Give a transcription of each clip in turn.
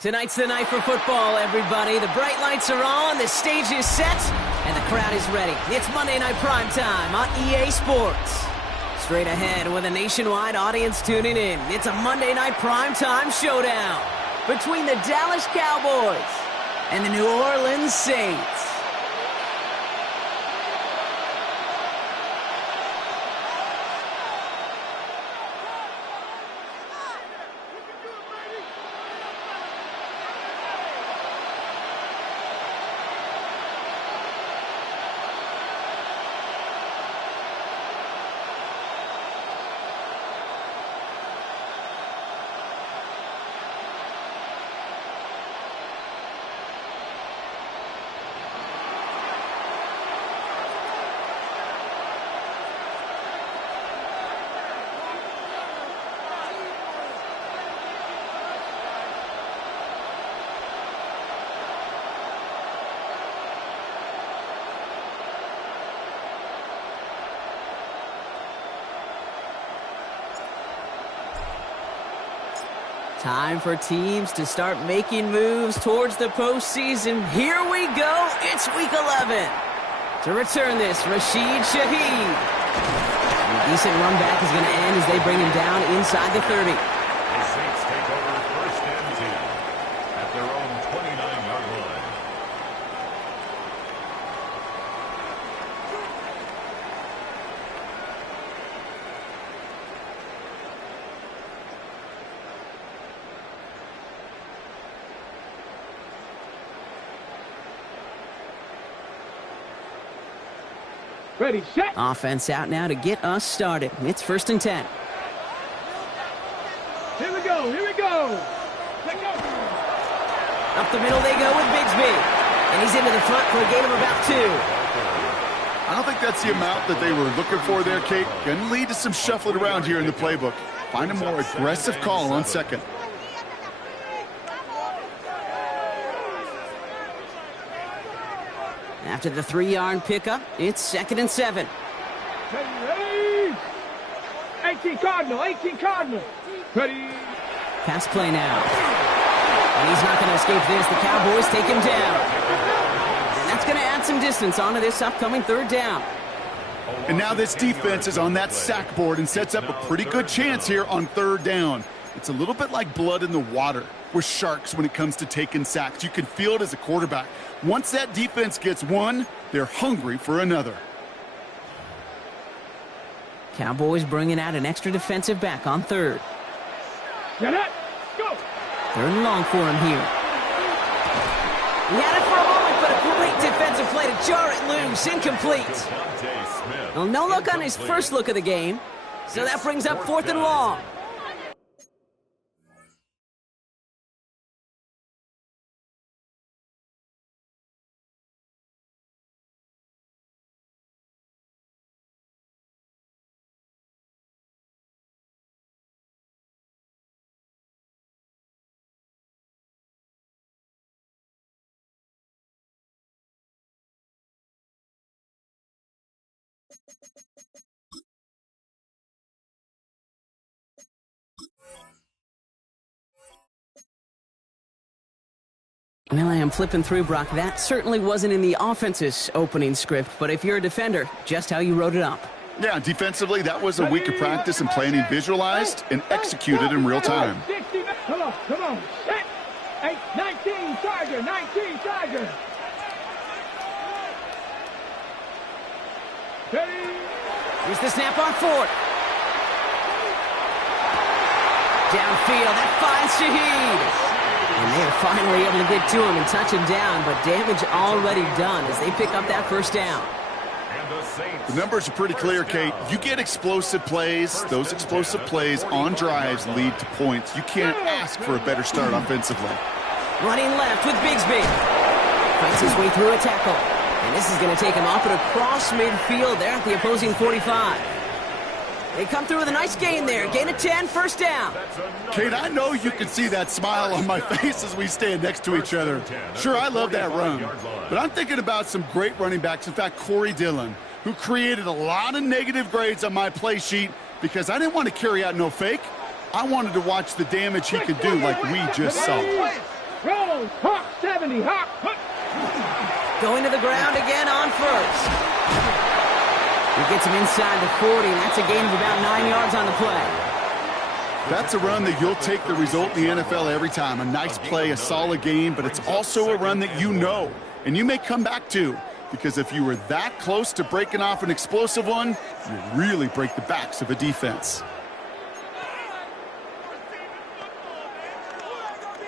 Tonight's the night for football, everybody. The bright lights are on, the stage is set, and the crowd is ready. It's Monday Night Primetime on EA Sports. Straight ahead with a nationwide audience tuning in, it's a Monday Night Primetime showdown between the Dallas Cowboys and the New Orleans Saints. Time for teams to start making moves towards the postseason. Here we go. It's Week 11. To return this, Rashid Shaheed. A decent run back is going to end as they bring him down inside the 30. The Saints take over first and 10 at their own 29-yard line. Ready, set. Offense out now to get us started. It's 1st and 10. Here we go, here we go. Let go. Up the middle they go with Bigsby. And he's into the front for a gain of about 2. I don't think that's the amount that they were looking for there, Kate. Going to lead to some shuffling around here in the playbook. Find a more aggressive call on second. After the 3-yard pickup, it's 2nd and 7. Ready. 18 Cardinal, 18 Cardinal. Ready. Pass play now. And he's not going to escape this. The Cowboys take him down. And that's going to add some distance onto this upcoming 3rd down. And now this defense is on that sack board and sets up a pretty good chance here on 3rd down. It's a little bit like blood in the water with sharks when it comes to taking sacks. You can feel it as a quarterback. Once that defense gets one, they're hungry for another. Cowboys bringing out an extra defensive back on 3rd. Get it. Go. 3rd and long for him here. He had it for a moment, but a great defensive play to jar it loose. Incomplete. Well, no look on his first look of the game, so that brings up 4th and long. Well, I am flipping through, Brock. That certainly wasn't in the offense's opening script, but if you're a defender, just how you wrote it up. Yeah, defensively, that was a week of practice and planning visualized and executed in real time. Come on, come on. Set. 19 Tiger, 19 Tiger. Ready. Here's the snap on 4th. Downfield, that finds Shaheed. And they are finally able to get to him and touch him down, but damage already done as they pick up that 1st down. The numbers are pretty clear, Kate. You get explosive plays. Those explosive plays on drives lead to points. You can't ask for a better start offensively. Running left with Bigsby. Fights his way through a tackle. And this is going to take him off and across midfield there at the opposing 45. They come through with a nice gain there. Gain of 10, 1st down. Kate, I know you can see that smile on my face as we stand next to each other. Sure, I love that run. But I'm thinking about some great running backs. In fact, Corey Dillon, who created a lot of negative grades on my play sheet because I didn't want to carry out no fake. I wanted to watch the damage he could do like we just saw. Roll. Hawk 70. Hawk. Going to the ground again on first. He gets him inside the 40, and that's a gain of about 9 yards on the play. That's a run that you'll take the result in the NFL every time. A nice play, a solid game, but it's also a run that you know, and you may come back to, because if you were that close to breaking off an explosive one, you really break the backs of a defense.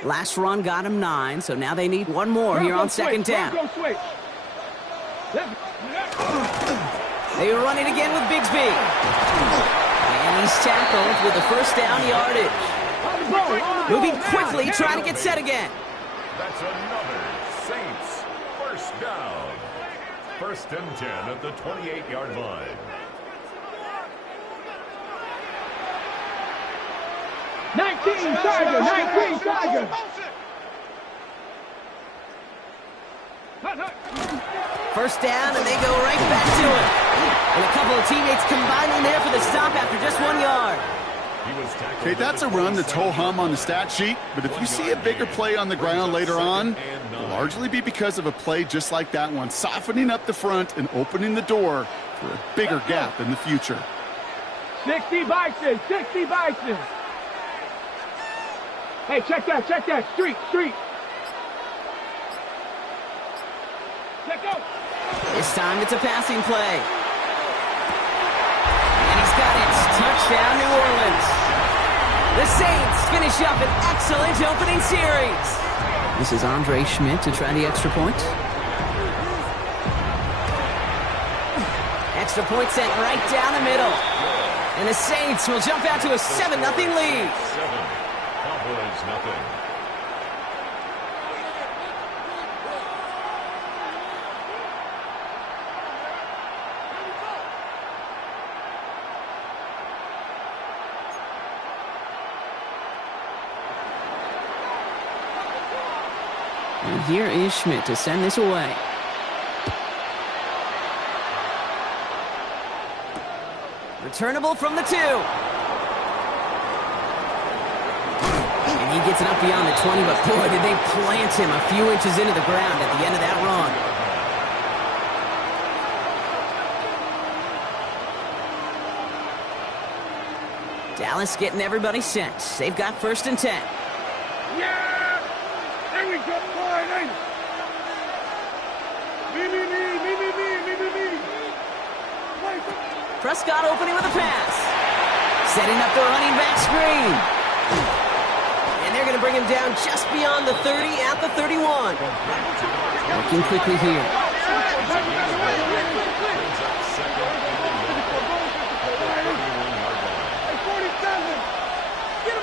Last run got him 9, so now they need one more here on second down. They run it again with Bigsby. And he's tackled with the first down yardage. Moving quickly, trying to get set again. That's another Saints first down. First and 10 at the 28-yard line. 19 Tiger. 19 Tiger. First down, and they go right back to it. And a couple of teammates combining there for the stop after just 1 yard. Okay, that's a run that's ho-hum on the stat sheet, but if you see a bigger play on the ground later on, it'll largely be because of a play just like that one, softening up the front and opening the door for a bigger gap in the future. 60 Bison. 60 Bison. Hey, check that. Check that. Street. Check out. This time it's a passing play. And he's got it. Touchdown, New Orleans. The Saints finish up an excellent opening series. This is Andre Schmidt to try the extra point. Extra point sent right down the middle. And the Saints will jump out to a 7-0 lead. 7. Cowboys nothing. And here is Schmidt to send this away. Returnable from the 2. And he gets it up beyond the 20, but boy, did they plant him a few inches into the ground at the end of that run. Dallas getting everybody set. They've got first and 10. Yeah! There we go, boy. Me. Prescott opening with a pass. Setting up the running back screen. And they're going to bring him down just beyond the 30 at the 31. Working quickly here.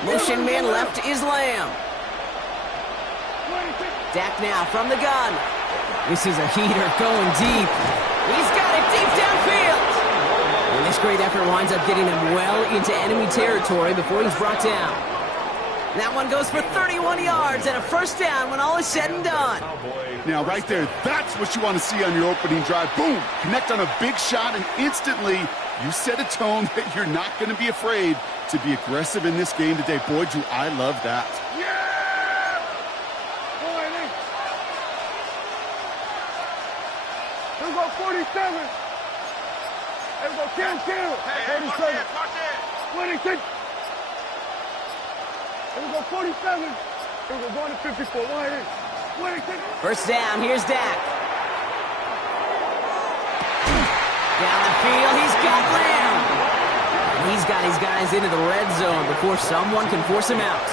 Motion man left is Lamb. Dak now from the gun. This is a heater going deep. He's got it deep downfield. And this great effort winds up getting him well into enemy territory before he's brought down. That one goes for 31 yards and a first down when all is said and done. Now, right there, that's what you want to see on your opening drive. Boom! Connect on a big shot, and instantly you set a tone that you're not going to be afraid to be aggressive in this game today. Boy, do I love that. Here we go, 47. Here we go, kill. Hey, 47. 26. Here we go, 47. Here we go, going to 54. 26. First down, here's Dak. Down the field, he's got Lamb. And he's got his guys into the red zone before someone can force him out.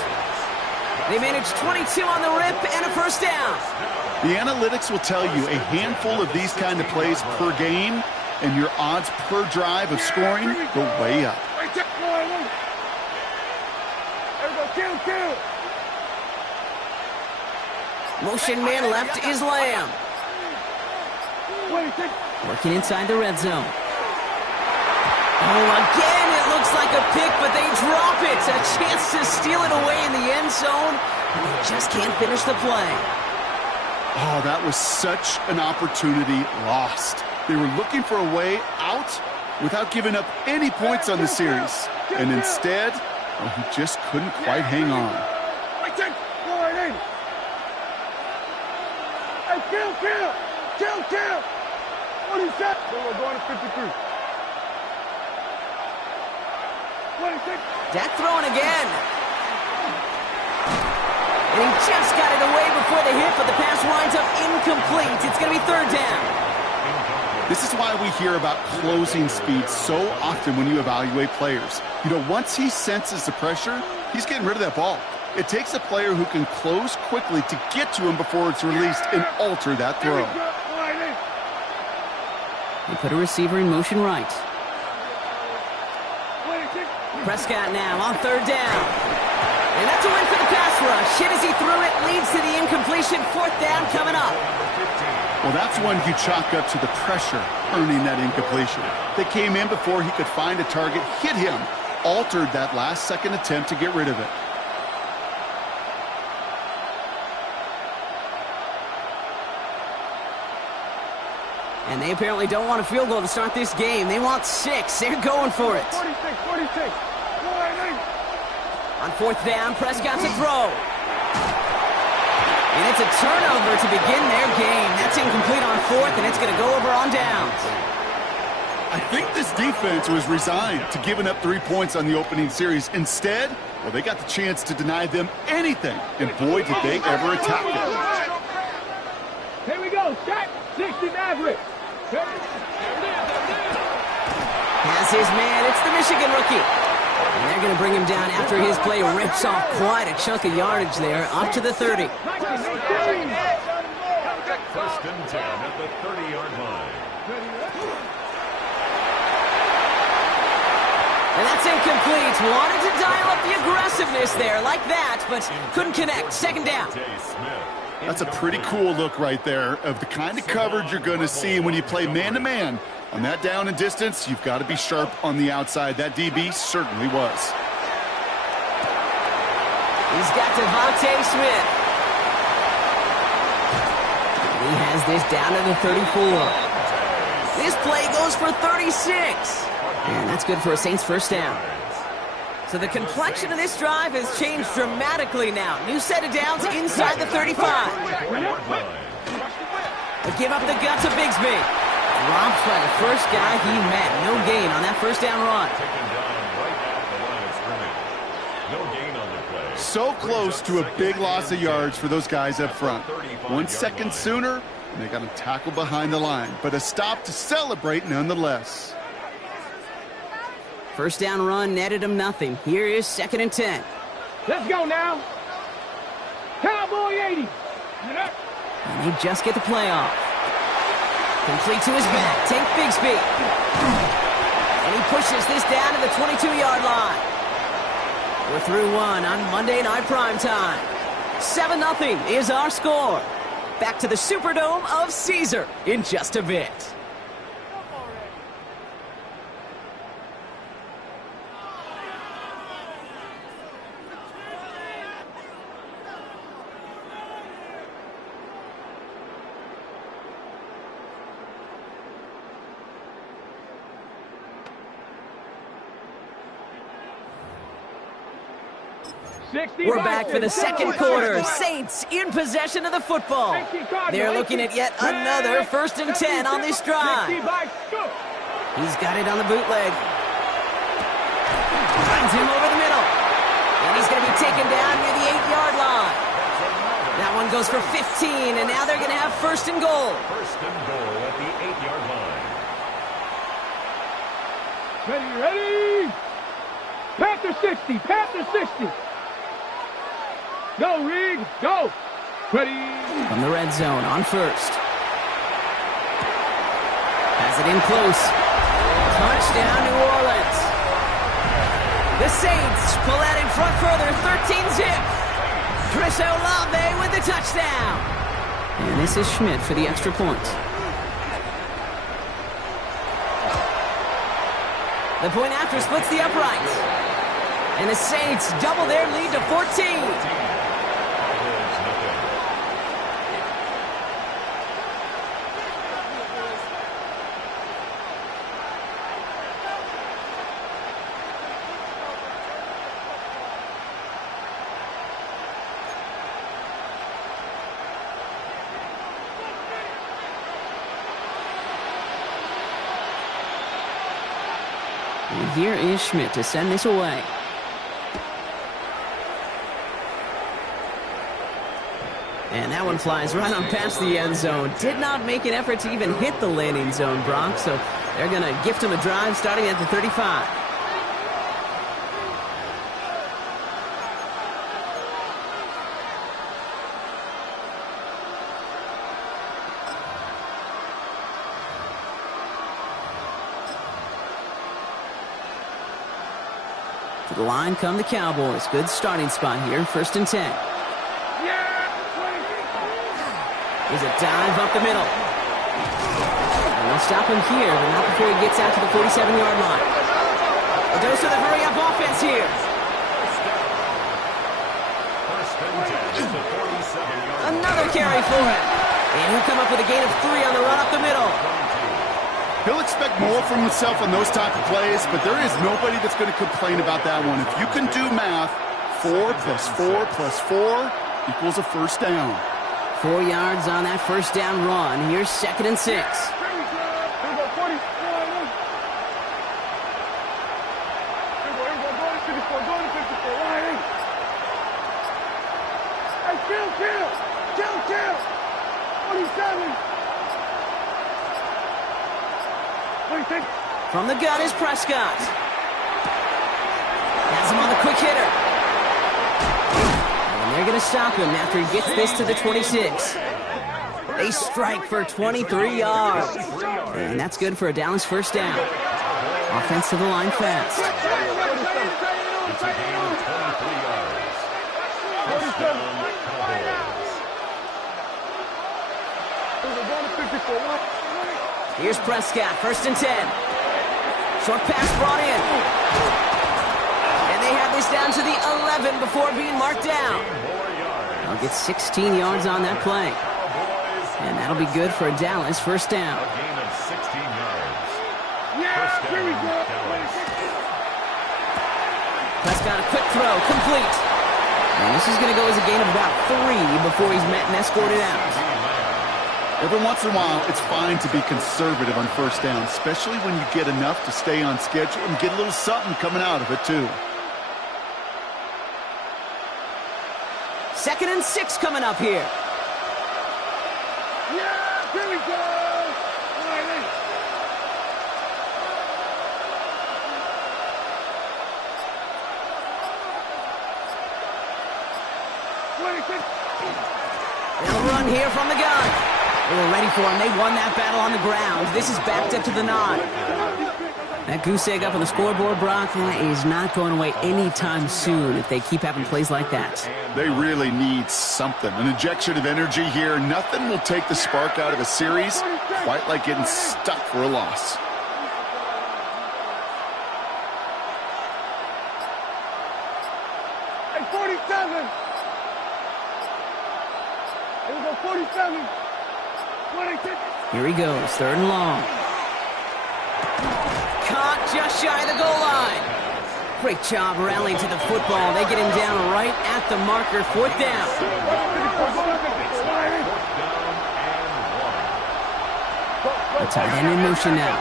They managed 22 on the rip and a first down. The analytics will tell you a handful of these kind of plays per game, and your odds per drive of scoring go way up. Kill. Motion man left is Lamb. Working inside the red zone. Oh, again, it looks like a pick, but they drop it. A chance to steal it away in the end zone. They just can't finish the play. Oh, that was such an opportunity lost. They were looking for a way out without giving up any points on the series. And instead, he just couldn't quite hang on. Kill. 47. So we're going to 53. 26. Dak throwing again. And he just got it away before the hit, but the pass winds up incomplete. It's going to be third down. This is why we hear about closing speed so often when you evaluate players. You know, once he senses the pressure, he's getting rid of that ball. It takes a player who can close quickly to get to him before it's released and alter that throw. They put a receiver in motion right. Prescott now on third down. And that's a win for the pass rush. Hit as he threw it, leads to the incompletion. Fourth down coming up. Well, that's one you chalk up to the pressure earning that incompletion. They came in before he could find a target, hit him, altered that last-second attempt to get rid of it. And they apparently don't want a field goal to start this game. They want 6. They're going for it. 46. On fourth down, Prescott's a throw. And it's a turnover to begin their game. That's incomplete on fourth, and it's going to go over on downs. I think this defense was resigned to giving up 3 points on the opening series. Instead, well, they got the chance to deny them anything, and boy, did they ever attack it. Here we go, Shaq. 60 Maverick. Has his man. It's the Michigan rookie. And they're going to bring him down after his play rips off quite a chunk of yardage there, up to the 30. First and 10 at the 30-yard line. And that's incomplete. Wanted to dial up the aggressiveness there like that, but couldn't connect. Second down. That's a pretty cool look right there of the kind of coverage you're going to see when you play man-to-man. On that down and distance, you've got to be sharp on the outside. That DB certainly was. He's got Devontae Smith. He has this down to the 34. This play goes for 36. And that's good for a Saints first down. So the complexion of this drive has changed dramatically now. New set of downs inside the 35. They give up the guts of Bigsby. Dropped by the first guy he met. No gain on that first down run. So close to a big loss of yards for those guys up front. 1 second sooner, and they got him tackled behind the line. But a stop to celebrate nonetheless. First down run netted him nothing. Here is second and 10. Let's go now. Cowboy 80. And they just get the play off. Complete to his back. Tank Bigsby. And he pushes this down to the 22-yard line. We're through one on Monday Night Primetime. 7-0 is our score. Back to the Superdome of Caesar in just a bit. We're back for the second quarter. Saints in possession of the football. They're looking at yet another first and 10 on this drive. He's got it on the bootleg. Runs him over the middle. And he's going to be taken down near the 8-yard line. That one goes for 15, and now they're going to have first and goal. First and goal at the 8-yard line. Ready? Panther 60. Panther 60. Go, Reed. Go. Ready. From the red zone on first. Has it in close. Touchdown, New Orleans. The Saints pull out in front further. 13-zip. Chris Olave with the touchdown. And this is Schmidt for the extra point. The point after splits the uprights. And the Saints double their lead to 14. here is Schmidt to send this away. And that one flies right on past the end zone. Did not make an effort to even hit the landing zone, Brock, so they're going to gift him a drive starting at the 35. To the line come the Cowboys. Good starting spot here, 1st and 10. There's a dive up the middle. And they'll stop him here, but not before he gets out to the 47-yard line. A dose of the hurry-up offense here. Another carry for him. And he'll come up with a gain of 3 on the run up the middle. He'll expect more from himself on those type of plays, but there is nobody that's going to complain about that one. If you can do math, 4 plus 4 plus 4 equals a first down. 4 yards on that first down run. Here's 2nd and 6. Here we go, 40. Here we go, go to 54, go to 54, right? Hey, kill. 47. From the gun is Prescott. Has him on the quick hitter. And they're going to stop him after he gets this to the 26. They strike for 23 yards. And that's good for a Dallas first down. Offense to the line fast. It's a gain of 23 yards. First down, Cowboys. Here's Prescott, 1st and 10. Short pass brought in. And they have this down to the 11 before being marked down. They'll get 16 yards on that play. And that'll be good for a Dallas first down. A gain of 16 yards. First down, Dallas. Prescott, a quick throw, complete. And this is going to go as a gain of about 3 before he's met and escorted out. Every once in a while, it's fine to be conservative on first down, especially when you get enough to stay on schedule and get a little something coming out of it, too. 2nd and 6 coming up here. Yeah, here we go. They'll run here from the gun. They were ready for him. They won that battle on the ground. This is backed up to the 9. That goose egg up on the scoreboard, Brock, that is not going away anytime soon if they keep having plays like that. They really need something. An injection of energy here. Nothing will take the spark out of a series quite like getting stuck for a loss. Hey, 47. Here we go, 47. 26. Here he goes, 3rd and long. Caught just shy of the goal line. Great job rallying to the football. They get him down right at the marker, 4th down. The tight end in motion now.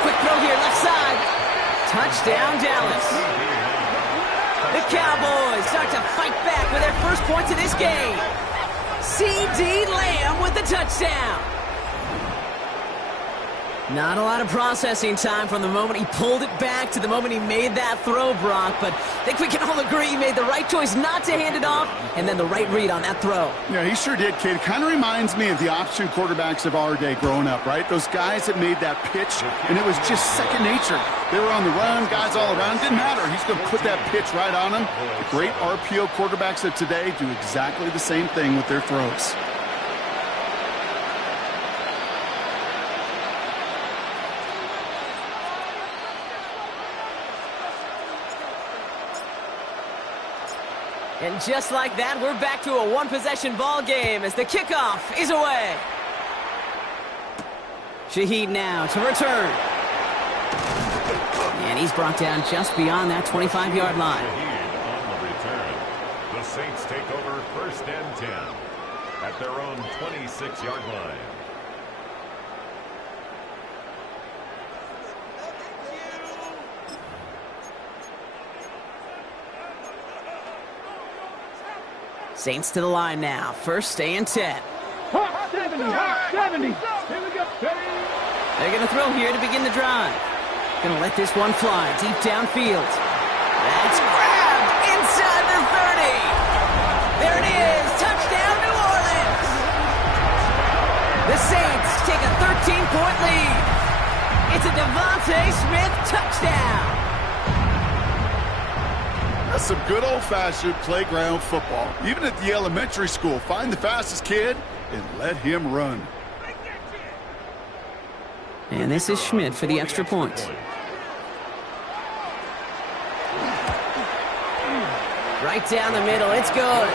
Quick throw here, left side. Touchdown, Dallas. The Cowboys start to fight back with their first points of this game. C.D. Lamb with the touchdown. Not a lot of processing time from the moment he pulled it back to the moment he made that throw, Brock. But I think we can all agree he made the right choice not to hand it off, and then the right read on that throw. Yeah, he sure did, kid. Kind of reminds me of the option quarterbacks of our day growing up, right? Those guys that made that pitch, and it was just second nature. They were on the run, guys all around. Didn't matter. He's going to put that pitch right on him. The great RPO quarterbacks of today do exactly the same thing with their throws. And just like that, we're back to a one-possession ball game as the kickoff is away. Shaheed now to return. And he's brought down just beyond that 25-yard line. On the return, the Saints take over 1st and 10 at their own 26-yard line. Saints to the line now. First and 10. 70. Here we go. They're going to throw here to begin the drive. Going to let this one fly deep downfield. That's grabbed inside the 30. There it is. Touchdown, New Orleans. The Saints take a 13-point lead. It's a Devontae Smith touchdown. That's some good old-fashioned playground football. Even at the elementary school, find the fastest kid and let him run. And this is Schmidt for the extra point. Right down the middle, it's good.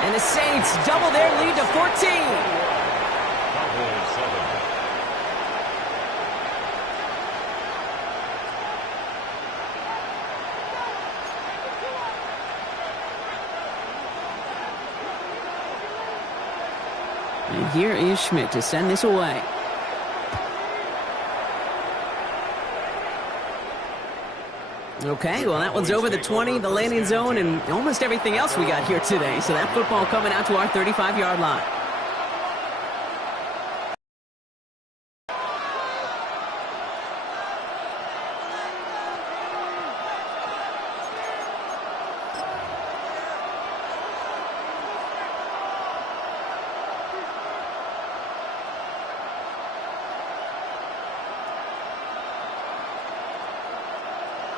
And the Saints double their lead to 14. And here is Schmidt to send this away. Okay, well, that one's over the 20, the landing zone, and almost everything else we got here today. So that football coming out to our 35-yard line.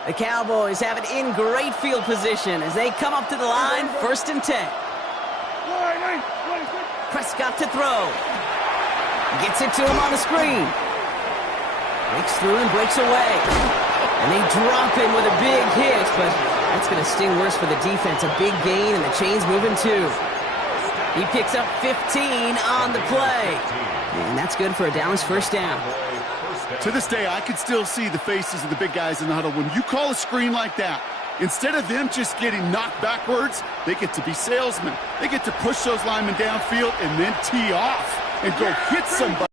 The Cowboys have it in great field position as they come up to the line, first and 10. Prescott to throw. Gets it to him on the screen. Breaks through and breaks away. And they drop him with a big hit, but that's going to sting worse for the defense. A big gain, and the chain's moving too. He picks up 15 on the play. And that's good for a Dallas first down. To this day, I can still see the faces of the big guys in the huddle. When you call a screen like that, instead of them just getting knocked backwards, they get to be salesmen. They get to push those linemen downfield and then tee off and go hit somebody.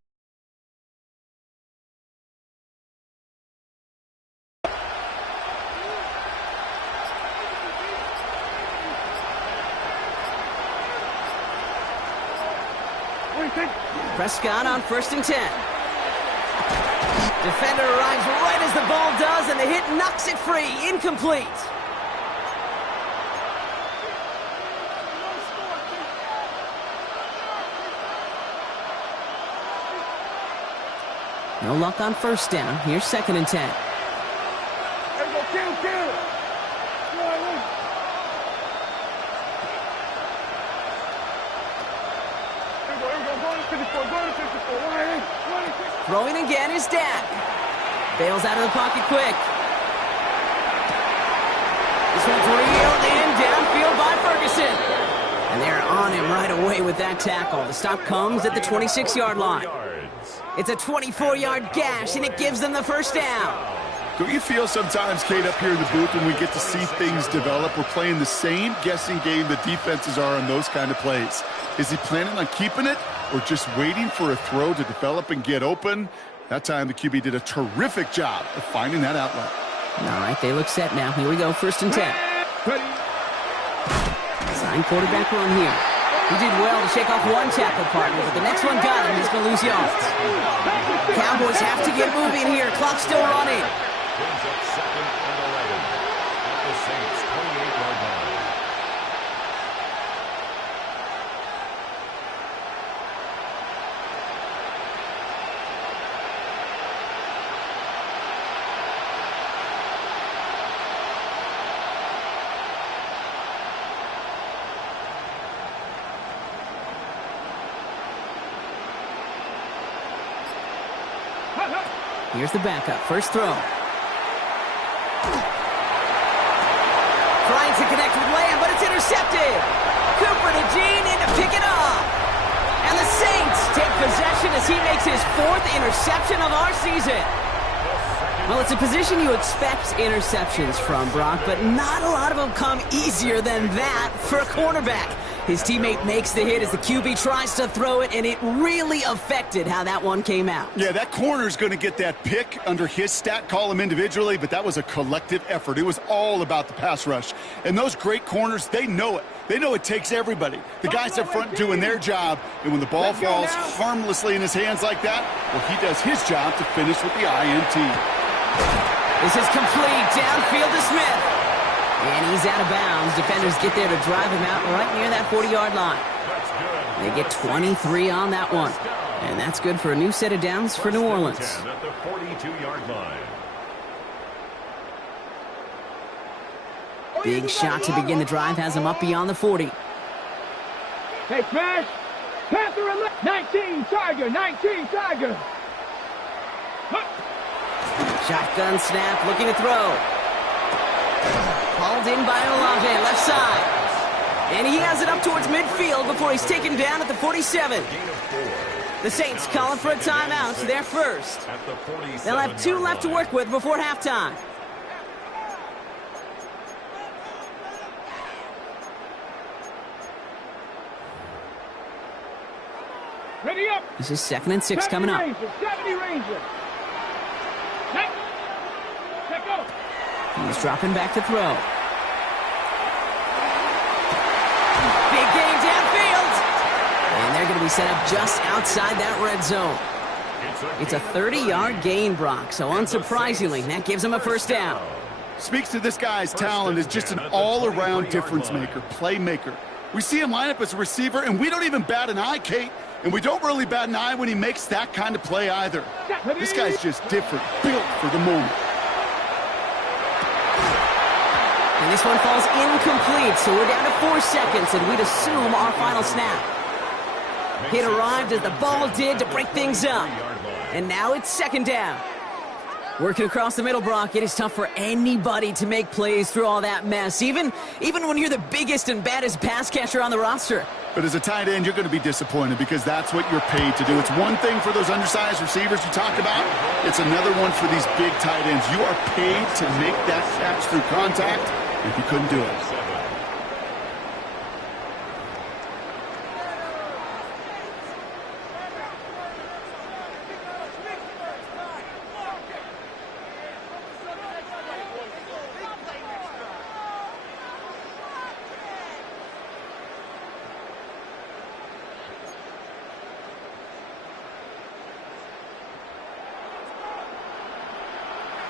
Prescott on first and 10. Defender arrives right as the ball does, and the hit knocks it free. Incomplete. No luck on first down. Here's second and 10. There you go, kill. Throwing again is Dak. Bails out of the pocket quick. This one's reeled in downfield by Ferguson. And they're on him right away with that tackle. The stop comes at the 26-yard line. It's a 24-yard gash, and it gives them the first down. Don't you feel sometimes, Kate, up here in the booth when we get to see things develop? We're playing the same guessing game the defenses are on those kind of plays. Is he planning on keeping it or just waiting for a throw to develop and get open? That time the QB did a terrific job of finding that outlet. All right, they look set now. Here we go, first and 10. Sign quarterback run here. He did well to shake off one tackle partner, but the next one got him. He's going to lose yards. Cowboys have to get moving here. Clock's still running. Brings up second and 11 at the Saints' 28-yard line. Here's the backup. First throw. Trying to connect with Lamb, but it's intercepted. Cooper to Jean in to pick it up. And the Saints take possession as he makes his fourth interception of our season. Well, it's a position you expect interceptions from, Brock, but not a lot of them come easier than that for a cornerback. His teammate makes the hit as the QB tries to throw it, and it really affected how that one came out. Yeah, that corner's going to get that pick under his stat column individually, but that was a collective effort. It was all about the pass rush. And those great corners, they know it. They know it takes everybody. The guys up front doing their job, and when the ball falls harmlessly in his hands like that, well, he does his job to finish with the INT. This is complete downfield to Smith. And he's out of bounds. Defenders get there to drive him out right near that 40-yard line. They get 23 on that one. And that's good for a new set of downs for New Orleans. At the 42-yard line. Big shot to begin the drive has him up beyond the 40. Hey, Smash. Panther 19, Tiger, 19, Tiger. Shotgun snap, looking to throw. Hauled in by Olave, left side. And he has it up towards midfield before he's taken down at the 47. The Saints calling for a timeout, so they're first. They'll have 2 left to work with before halftime. Ready up. This is 2nd and 6 coming up. 70 Ranger. Check go. He's dropping back to throw. Big gain downfield. And they're going to be set up just outside that red zone. It's a 30-yard gain, Brock, so unsurprisingly, that gives him a first down. Speaks to this guy's talent as just an all-around difference maker, playmaker. We see him line up as a receiver, and we don't even bat an eye, Kate. And we don't really bat an eye when he makes that kind of play either. This guy's just different, built for the moment. And this one falls incomplete, so we're down to 4 seconds, and we'd assume our final snap. Hit arrived as the ball did to break things up. And now it's 2nd down. Working across the middle, Brock, it is tough for anybody to make plays through all that mess, even when you're the biggest and baddest pass catcher on the roster. But as a tight end, you're going to be disappointed because that's what you're paid to do. It's one thing for those undersized receivers you talked about. It's another one for these big tight ends. You are paid to make that catch through contact if you couldn't do it.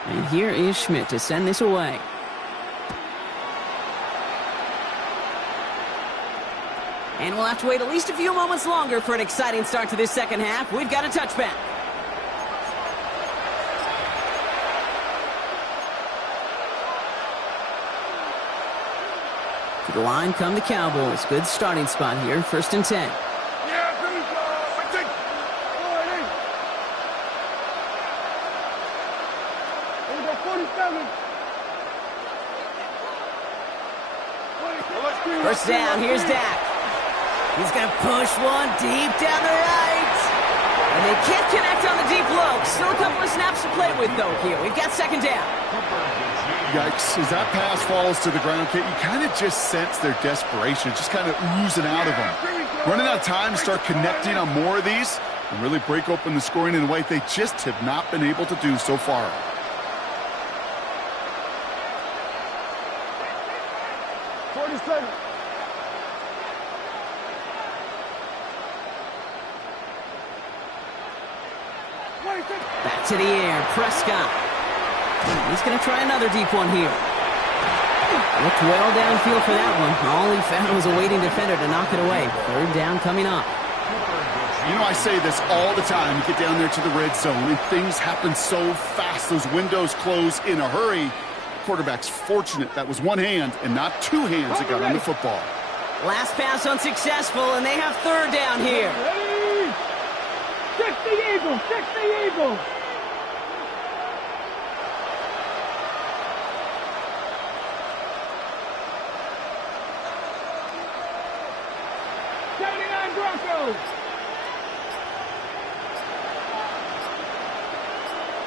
And here is Schmidt to send this away. And we'll have to wait at least a few moments longer for an exciting start to this second half. We've got a touchback. To the line come the Cowboys. Good starting spot here. 1st and 10. First down, here's Dak. He's going to push one deep down the right. And they can't connect on the deep low. Still a couple of snaps to play with, though, here. We've got 2nd down. Yikes, as that pass falls to the ground, Kate, you kind of just sense their desperation, just kind of oozing out of them. Running out of time to start connecting on more of these and really break open the scoring in a way they just have not been able to do so far. Back to the air, Prescott. He's going to try another deep one here. Looked well downfield for that one. All he found was a waiting defender to knock it away. 3rd down coming up. You know, I say this all the time. You get down there to the red zone, and things happen so fast. Those windows close in a hurry. The quarterback's fortunate that was one hand and not 2 hands that got on the football. Last pass unsuccessful, and they have 3rd down here. Check the Eagle! Check the Eagle! Broncos!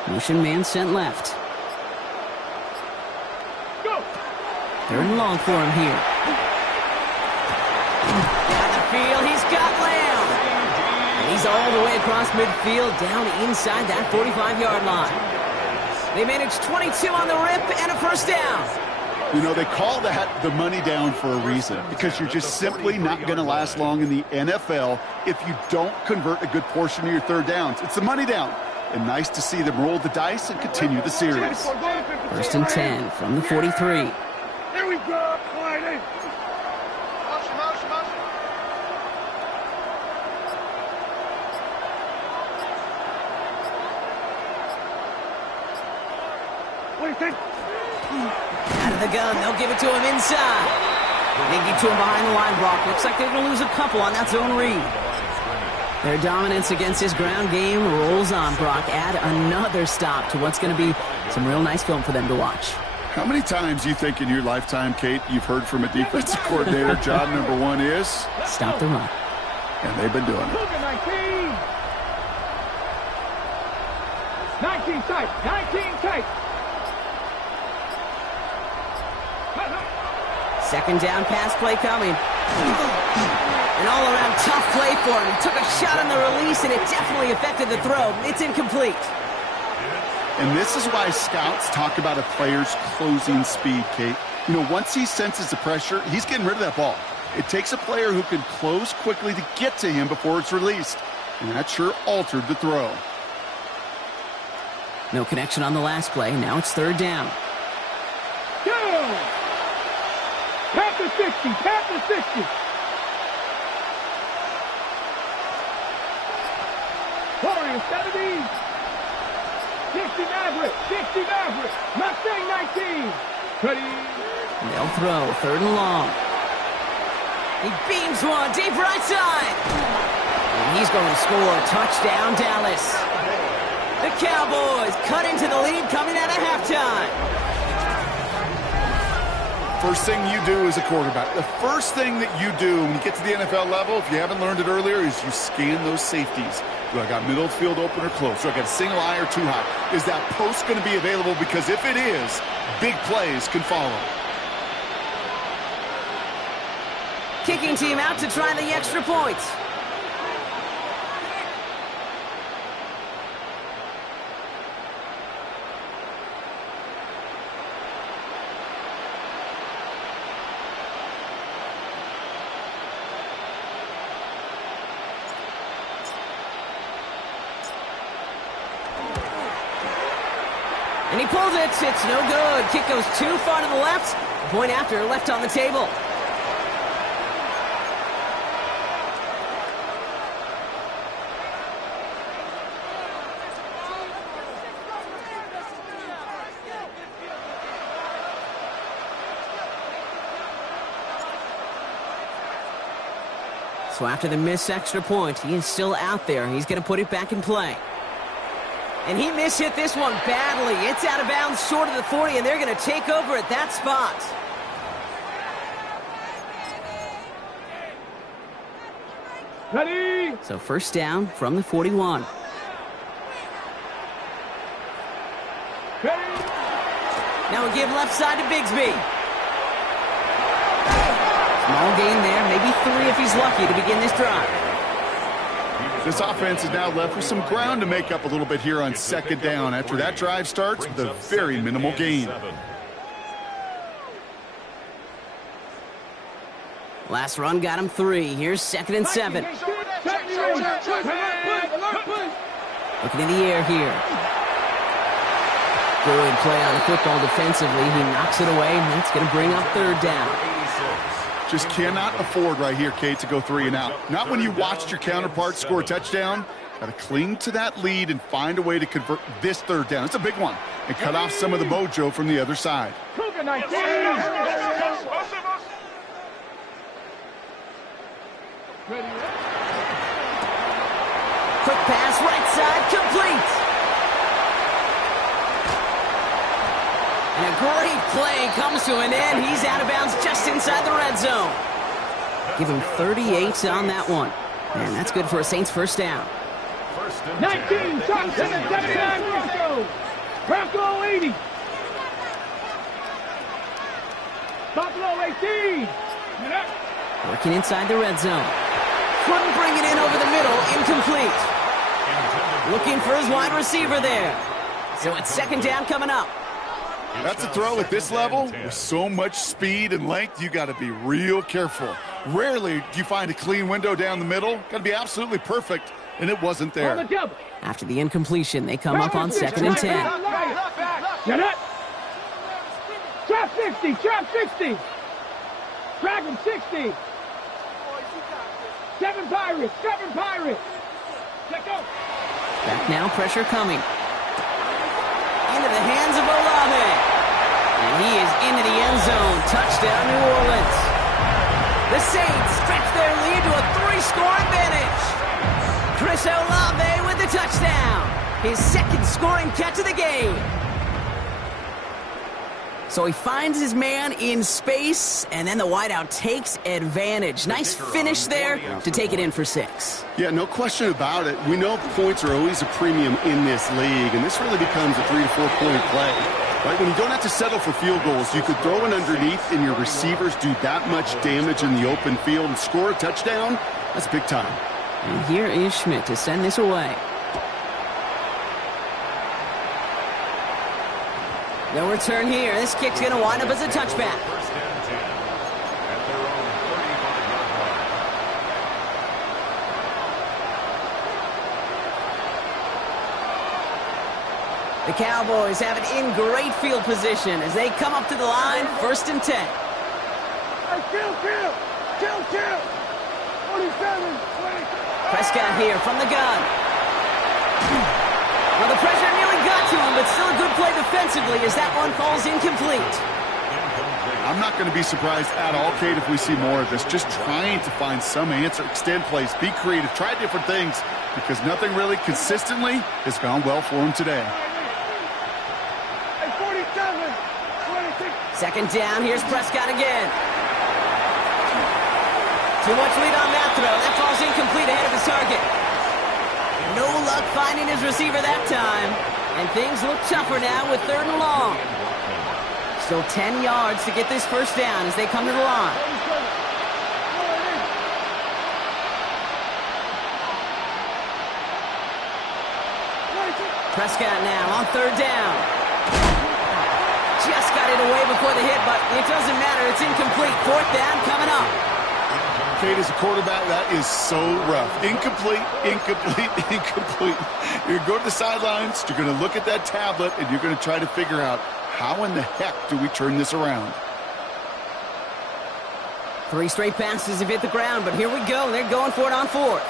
Motion man sent left. Go! 3rd and long for him here. backfield. He's got Lamb. And he's all the way across midfield, down inside that 45-yard line. They managed 22 on the rip and a first down. You know, they call that the money down for a reason, because you're just simply not going to last long in the NFL if you don't convert a good portion of your third downs. It's the money down. And nice to see them roll the dice and continue the series. First and 10 from the 43. There we go. Slide in. What do you think? Out of the gun, they'll give it to him inside. They get to him behind the line block. Looks like they're going to lose a couple on that zone read. Their dominance against his ground game rolls on, Brock. Add another stop to what's going to be some real nice film for them to watch. How many times do you think in your lifetime, Kate, you've heard from a defensive coordinator, job number one is? Stop the run. And they've been doing it. Look at 19. 19 tight. 19 tight. Second down pass play coming. An all-around tough play for him. He took a shot on the release, and it definitely affected the throw. It's incomplete. And this is why scouts talk about a player's closing speed, Kate. You know, once he senses the pressure, he's getting rid of that ball. It takes a player who can close quickly to get to him before it's released. And that sure altered the throw. No connection on the last play. Now it's third down. Go! Pat the 60. Pat the 60. 40, 70. 60 Maverick. 60 Maverick. Mustang 19. Ready. They'll throw. Third and long. He beams one deep right side. And he's going to score. Touchdown, Dallas. The Cowboys cut into the lead coming out of halftime. First thing you do as a quarterback, the first thing that you do when you get to the NFL level, if you haven't learned it earlier, is you scan those safeties. Do I got middle field open or close? Do I got a single high or too high? Is that post going to be available? Because if it is, big plays can follow. Kicking team out to try the extra points. And he pulls it. It's no good. Kick goes too far to the left. Point after, left on the table. So after the missed extra point, he is still out there. He's going to put it back in play. And he mishit this one badly. It's out of bounds short of the 40, and they're going to take over at that spot. Ready. So first down from the 41. Ready. Now we give left side to Bigsby. Small gain there, maybe 3 if he's lucky to begin this drive. This offense is now left with some ground to make up a little bit here on second down after that drive starts with a very minimal gain. Last run got him 3. Here's second and 7. Looking in the air here. Good play on the football defensively. He knocks it away, and that's going to bring up third down. Just cannot afford right here, Kate, to go 3 and out. Not when you watched your counterpart score a touchdown. Got to cling to that lead and find a way to convert this third down. It's a big one. And cut off some of the mojo from the other side. Cougar 19. Quick pass, right side, complete. And a great play comes to an end. He's out of bounds just inside the red zone. Give him 38 on that one. And that's good for a Saints first down. 19, top 7, 79, Bronco. Bronco 80. Buffalo 18. Working inside the red zone. couldn't bring it in over the middle. Incomplete. Looking for his wide receiver there. So it's second down coming up. That's a throw at this level. With so much speed and length, you got to be real careful. Rarely do you find a clean window down the middle. Got to be absolutely perfect, and it wasn't there. After the incompletion, they come up on 2nd and 10. Get it! Trap 60! Trap 60! Drag him 60! 7 Pirates! 7 Pirates! Let go! Back now, pressure coming. Into the hands of Olave. And he is into the end zone. Touchdown, New Orleans. The Saints stretch their lead to a 3-score advantage. Chris Olave with the touchdown. His second scoring catch of the game. So he finds his man in space, and then the wideout takes advantage. Nice finish there to take it in for 6. Yeah, no question about it. We know points are always a premium in this league, and this really becomes a 3 to 4 point play. Right? When you don't have to settle for field goals, you could throw it underneath, and your receivers do that much damage in the open field and score a touchdown. That's big time. And here is Schmidt to send this away. No return here. This kick's going to wind up as a touchback. First and 10 at their own 35-yard line. The Cowboys have it in great field position as they come up to the line, 1st and 10. Hey, kill! 47, 20. Prescott here from the gun. Well, the pressure nearly got to him, but still a good play defensively as that one falls incomplete. I'm not going to be surprised at all, Kate, if we see more of this. Just trying to find some answer, extend plays, be creative, try different things, because nothing really consistently has gone well for him today. Hey, 47, 26. Second down, here's Prescott again. Too much lead on that throw. That falls incomplete ahead of his target. No luck finding his receiver that time. And things look tougher now with 3rd and long. Still 10 yards to get this first down as they come to the line. Prescott now on 3rd down. Just got it away before the hit, but it doesn't matter. It's incomplete. 4th down coming up. Kate, as a quarterback, that is so rough. Incomplete. You're going to go to the sidelines, you're going to look at that tablet, and you're going to try to figure out how in the heck do we turn this around. 3 straight passes have hit the ground, but here we go. They're going for it on 4th.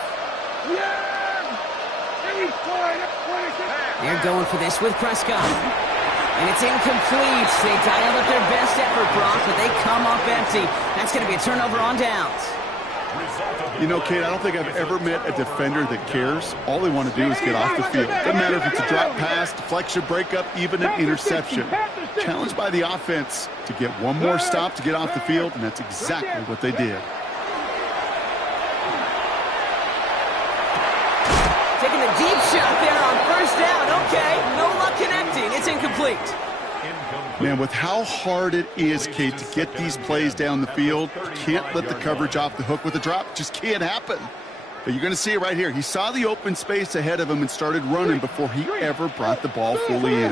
They're going for this with Prescott. And it's incomplete. They dialed up their best effort, Brock, but they come up empty. That's going to be a turnover on downs. You know, Kate, I don't think I've ever met a defender that cares. All they want to do is get off the field. Doesn't matter if it's a drop pass, deflection, breakup, even an interception. Challenged by the offense to get one more stop to get off the field, and that's exactly what they did. Taking the deep shot there on 1st down. Okay, no luck connecting. It's incomplete. Man, with how hard it is, Kate, to get these plays down the field, you can't let the coverage off the hook with a drop. It just can't happen. But you're going to see it right here. He saw the open space ahead of him and started running before he ever brought the ball fully in.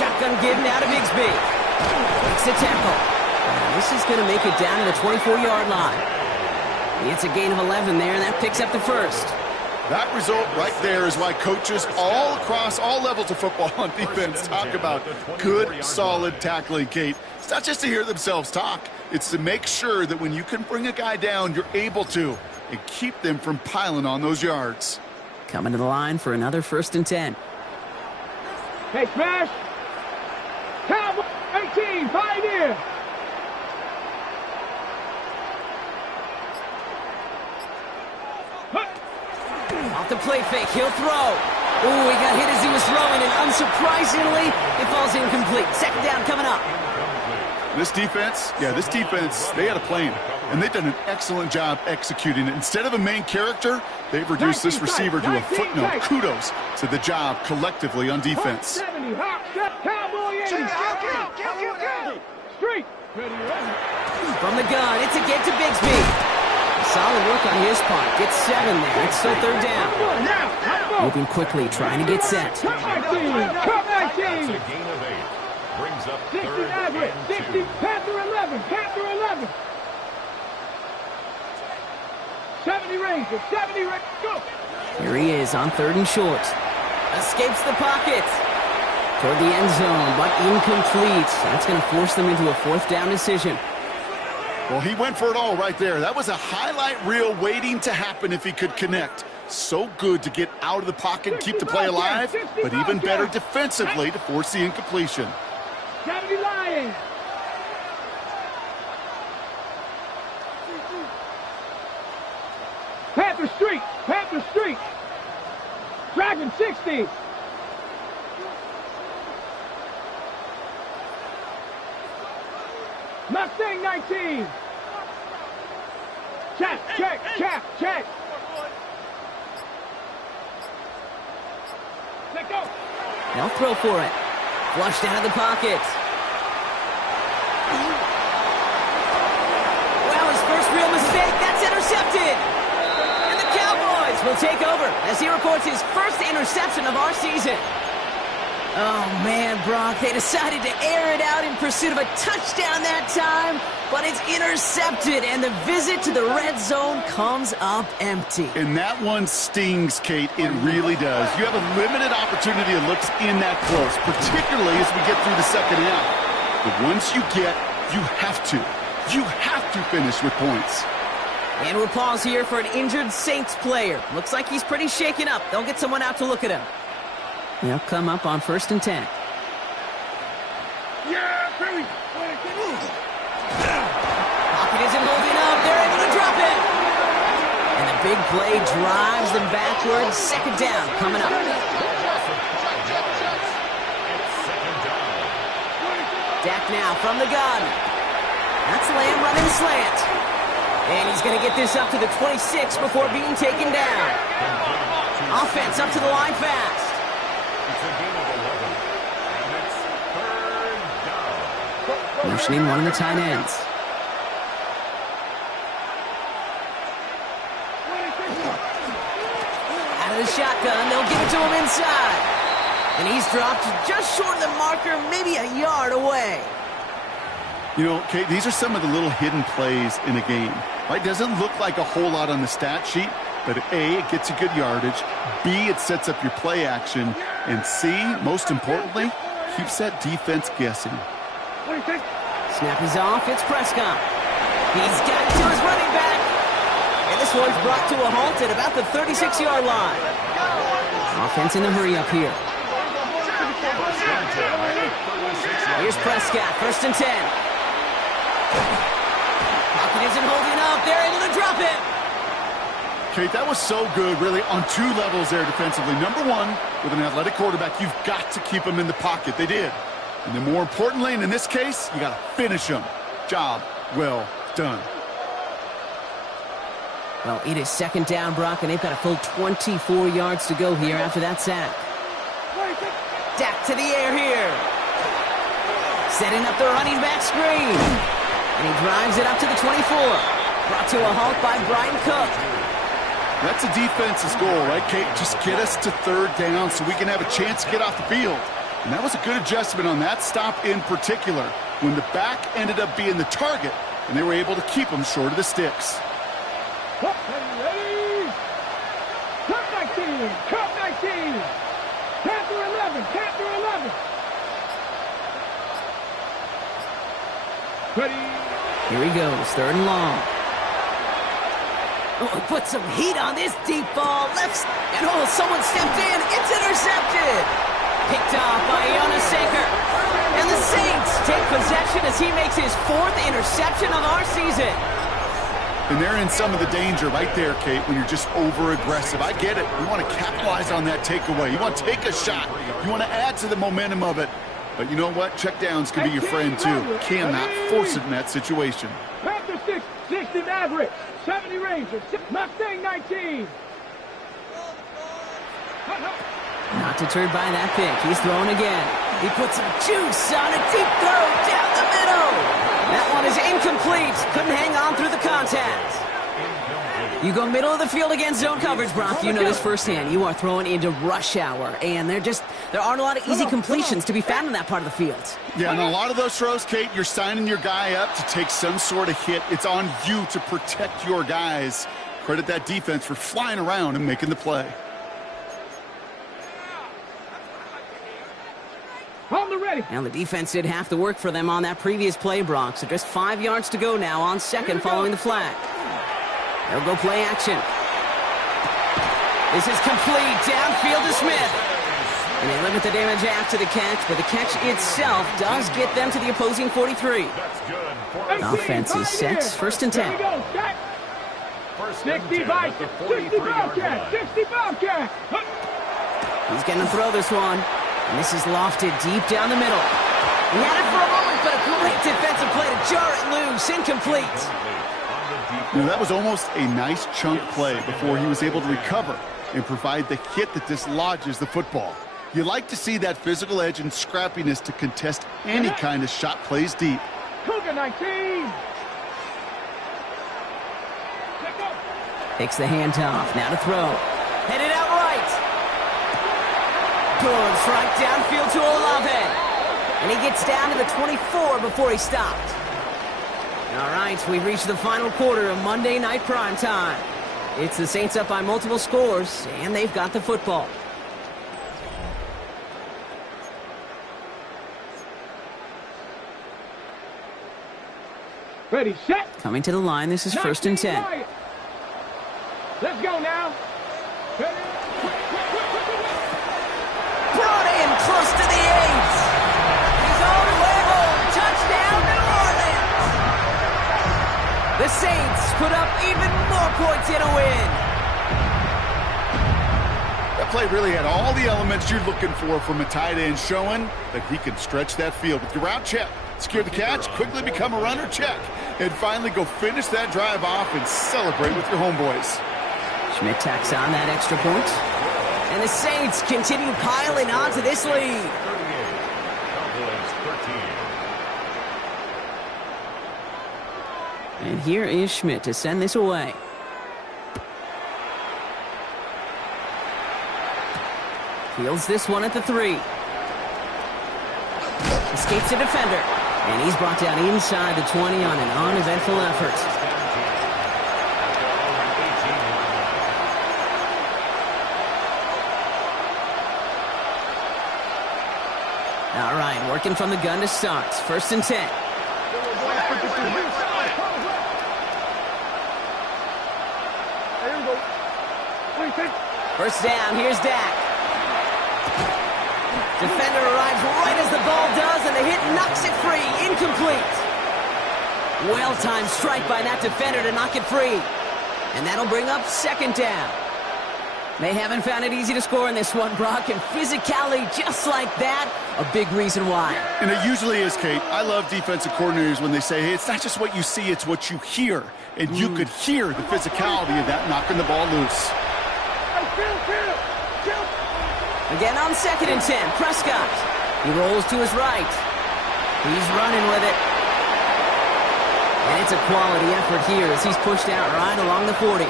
Shotgun give now to Bigsby. Makes the tackle. And this is going to make it down to the 24-yard line. It's a gain of 11 there, and that picks up the 1st. That result right there is why coaches all across all levels of football on defense talk about good, solid tackling, Kate. It's not just to hear themselves talk. It's to make sure that when you can bring a guy down, you're able to, and keep them from piling on those yards. Coming to the line for another 1st and 10. Hey, smash! Cowboy 18, Pioneer! Off the play fake, he'll throw. Ooh, he got hit as he was throwing, and unsurprisingly, it falls incomplete. Second down coming up. This defense, they had a plan, and they've done an excellent job executing it. Instead of a main character, they've reduced this receiver to a footnote. Kudos to the job collectively on defense. 70, hot, Cowboy 80. From the gun, it's a get to Bigsby. Solid work on his part. Gets 7 there. It's still third down. Moving quickly, trying to get set. Cut 19. Cut 19. That's a gain of 8. Brings up 60 third average. and 60. 2. Panther 11. Panther 11. 70 Rangers. 70 Rangers. Go. Here he is on third and short. Escapes the pocket. Toward the end zone, but incomplete. That's going to force them into a fourth down decision. Well, he went for it all right there. That was a highlight reel waiting to happen if he could connect. So good to get out of the pocket and keep the play alive, but even better defensively to force the incompletion. 70 Lions. Panther Street. Panther Street. Dragon 60. Mustang 19. Check, check, check, check. Let go. They'll throw for it. Flushed out of the pocket. Well, his first real mistake. That's intercepted. And the Cowboys will take over as he records his first interception of our season. Oh, man, Brock, they decided to air it out in pursuit of a touchdown that time, but it's intercepted, and the visit to the red zone comes up empty. And that one stings, Kate. It really does. You have a limited opportunity that looks in that close, particularly as we get through the second half. But once you have to finish with points. And we'll pause here for an injured Saints player. Looks like he's pretty shaken up. They'll get someone out to look at him. They'll come up on 1st and 10. Yeah, Perry. Pocket isn't holding up. They're able to drop it. And the big play drives them backwards. Second down coming up. Dak now from the gun. That's Lamb running slant. And he's going to get this up to the 26 before being taken down. Offense up to the line fast. It's a gain of 11. And it's third down. Motioning one of the tight ends. Out of the shotgun, they'll give it to him inside. And he's dropped just short of the marker, maybe a yard away. You know, Kate, these are some of the little hidden plays in a game. Right? Doesn't look like a whole lot on the stat sheet, but A, it gets you good yardage. B, it sets up your play action. And C, most importantly, keeps that defense guessing. Snap is off. It's Prescott. He's got it to his running back. And this one's brought to a halt at about the 36-yard line. Offense in the hurry up here. Here's Prescott. 1st and 10. Pocket isn't holding up. They're able to drop it. Kate, that was so good, really, on two levels there defensively. Number one, with an athletic quarterback, you've got to keep him in the pocket. They did. And then more importantly, and in this case, you got to finish him. Job well done. Well, it is second down, Brock, and they've got a full 24 yards to go here after that sack. Dak to the air here. Setting up the running back screen. And he drives it up to the 24. Brought to a halt by Brian Cook. That's a defense's goal, right, Kate? Just get us to third down so we can have a chance to get off the field. And that was a good adjustment on that stop in particular, when the back ended up being the target, and they were able to keep him short of the sticks. Cut 19. Cut 19. Panther 11. Panther 11. Ready. Here he goes, 3rd and long. Oh, put some heat on this deep ball. Left, and someone stepped in. It's intercepted. Picked off by Jonas Saker. And the Saints take possession as he makes his 4th interception of our season. And they're in some of the danger right there, Kate, when you're just over-aggressive. I get it. You want to capitalize on that takeaway. You want to take a shot. You want to add to the momentum of it. But you know what? Checkdowns can be your friend, too. Cannot force it in that situation. Panther 6, 60 Maverick, 70 Rangers, Mustang 19. Not deterred by that pick. He's throwing again. He puts some juice on a deep throw down the middle. That one is incomplete. Couldn't hang on through the contact. You go middle of the field against zone coverage, Brock. You know this firsthand. You are throwing into rush hour, and there aren't a lot of easy completions to be found in that part of the field. Yeah, and a lot of those throws, Kate, you're signing your guy up to take some sort of hit. It's on you to protect your guys. Credit that defense for flying around and making the play. On the ready. And the defense did half the work for them on that previous play, Brock. So just 5 yards to go now on second following the flag. They'll go play action. This is complete. Downfield to Smith. And they limit the damage after the catch, but the catch itself does get them to the opposing 43. Offense is set. First and 10. 65 catch. 65 catch. He's going to throw this one. And this is lofted deep down the middle. He had it for a moment, but a great defensive play to jar it loose. Incomplete. That was almost a nice chunk play before he was able to recover and provide the hit that dislodges the football. You like to see that physical edge and scrappiness to contest any kind of shot plays deep. Cougar 19. Takes the handoff. Now to throw. Headed out right. Burns right downfield to Olave. And he gets down to the 24 before he stopped. All right, we've reached the final quarter of Monday Night Prime Time. It's the Saints up by multiple scores, and they've got the football. Ready, set. Coming to the line, this is first and 10. Let's go now. Brought in close to the 8. He's all the way home. Touchdown, New Orleans. The Saints put up even more points in a win. That play really had all the elements you're looking for from a tight end, showing that he can stretch that field with your route check, secure the catch, quickly become a runner check, and finally go finish that drive off and celebrate with your homeboys. Schmidt tacks on that extra point. And the Saints continue piling on to this lead. And here is Schmidt to send this away. Fields this one at the 3. Escapes a defender. And he's brought down inside the 20 on an uneventful effort. All right, working from the gun to start. First and 10. First down, here's Dak. Defender arrives right as the ball does, and the hit knocks it free. Incomplete. Well-timed strike by that defender to knock it free. And that'll bring up second down. They haven't found it easy to score in this one, Brock, and physicality just like that, a big reason why. And it usually is, Kate. I love defensive coordinators when they say, hey, it's not just what you see, it's what you hear. And you could hear the physicality of that knocking the ball loose. Again on second and 10, Prescott. He rolls to his right. He's running with it. And it's a quality effort here as he's pushed out right along the 40.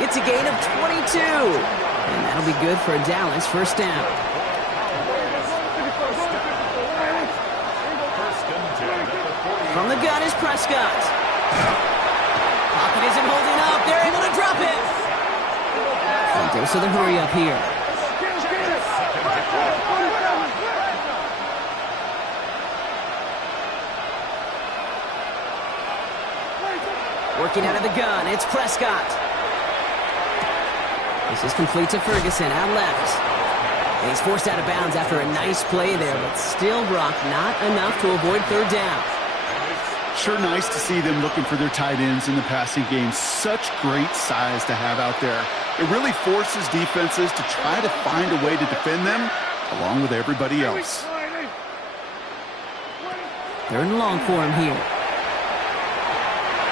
It's a gain of 22. And that'll be good for Dallas first down. From the gun is Prescott. Pocket isn't holding up. They're able to drop it. And dose of the hurry up here. Working out of the gun, it's Prescott. This is complete to Ferguson, out left. And he's forced out of bounds after a nice play there, but still, Brock, not enough to avoid third down. Sure nice to see them looking for their tight ends in the passing game. Such great size to have out there. It really forces defenses to try to find a way to defend them along with everybody else. Third and long for him here.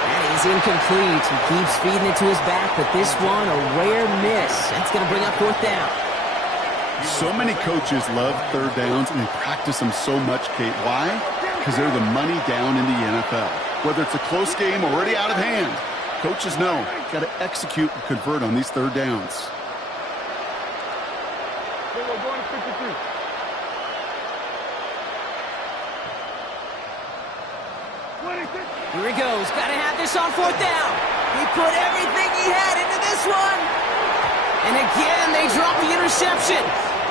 That is incomplete. He keeps feeding it to his back, but this one a rare miss. That's going to bring up fourth down. So many coaches love third downs and they practice them so much, Kate. Why? because they're the money down in the NFL. Whether it's a close game already out of hand, coaches know got to execute and convert on these third downs. Here we go, going to 53. Here he goes. Got to have this on fourth down. He put everything he had into this one. And again, they drop the interception.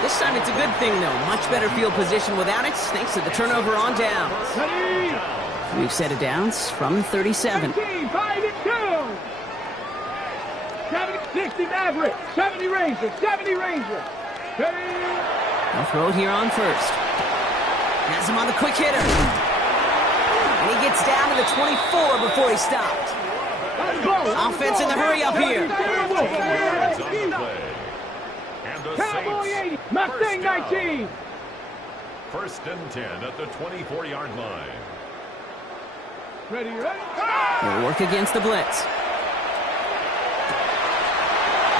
This time it's a good thing, though. Much better field position without it, thanks to the turnover on downs. We've set of downs from 37. 17, 5 and 2. 70, 60 Maverick, 70 Ranger, 70 Ranger. They'll throw it here on first. Has him on the quick hitter. And he gets down to the 24 before he stopped. Offense in the hurry up here. Cowboy 80, Mustang 19. First and 10 at the 24-yard line. Ready, ready? They'll work against the blitz.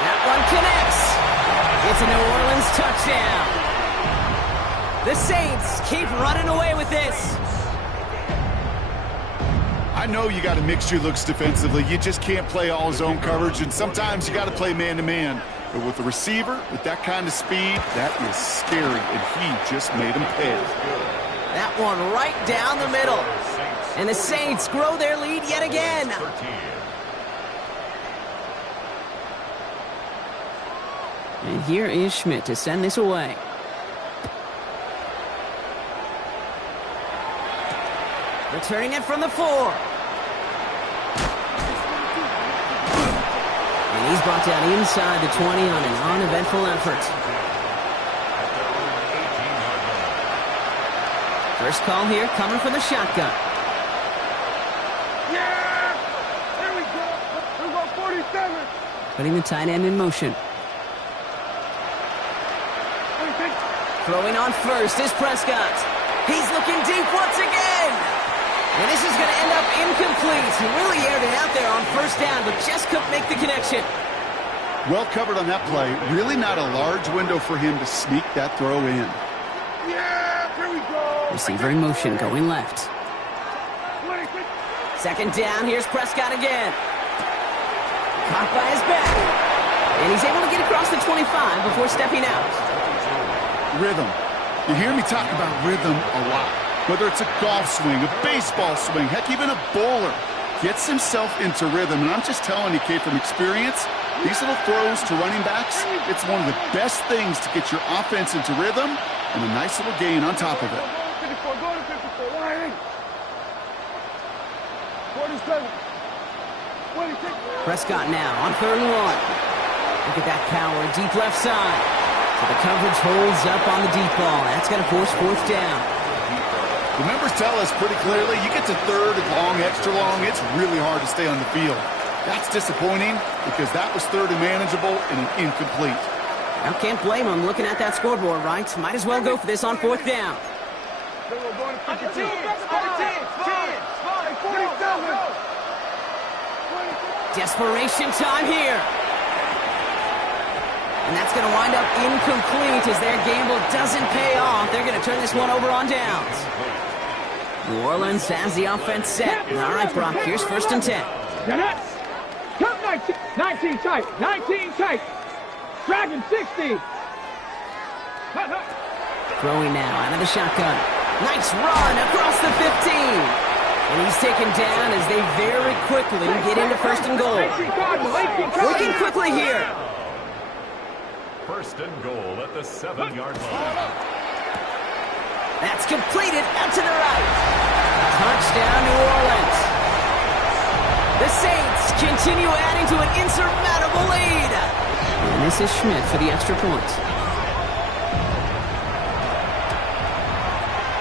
That one connects. It's a New Orleans touchdown. The Saints keep running away with this. I know you got to mix your looks defensively. You just can't play all zone coverage, and sometimes you got to play man-to-man. But with a receiver, with that kind of speed, that is scary, and he just made him pay. That one right down the middle. And the Saints grow their lead yet again. And here is Schmidt to send this away. Returning it from the 4. And he's brought down inside the 20 on an uneventful effort. First call here coming from the shotgun. Yeah! There we go. Here we go, 47. Putting the tight end in motion. 26. Throwing on first is Prescott. He's looking deep once again. And this is going to end up incomplete. He really aired it out there on first down, but just couldn't make the connection. Well covered on that play. Really not a large window for him to sneak that throw in. Yeah, here we go. Receiver in motion going left. 26. Second down, here's Prescott again. Caught by his back. And he's able to get across the 25 before stepping out. Rhythm. You hear me talk about rhythm a lot. Whether it's a golf swing, a baseball swing, heck, even a bowler, gets himself into rhythm. And I'm just telling you, kid, from experience, these little throws to running backs, it's one of the best things to get your offense into rhythm and a nice little gain on top of it. Go to 54, line 8. 47. 26. Prescott now on 3rd and 1. Look at that power, deep left side. So the coverage holds up on the deep ball. That's going to force 4th down. The numbers tell us pretty clearly, you get to 3rd and long, extra long, it's really hard to stay on the field. That's disappointing because that was 3rd and manageable and an incomplete. Now can't blame him looking at that scoreboard, right? Might as well go for this on 4th down. Then we're going to 52. 10. 47. Desperation time here. And that's going to wind up incomplete as their gamble doesn't pay off. They're going to turn this one over on downs. New Orleans has the offense set. All right, Brock, here's 1st and 10. Jets. Come 19. 19 tight. 19 tight. Dragon 60. Throwing now out of the shotgun. Nice run across the 15. And he's taken down as they very quickly get into 1st and goal. Working quickly here. 1st and goal at the 7-yard line. That's completed out to the right. Touchdown, New Orleans. The Saints continue adding to an insurmountable lead. And this is Schmidt for the extra point.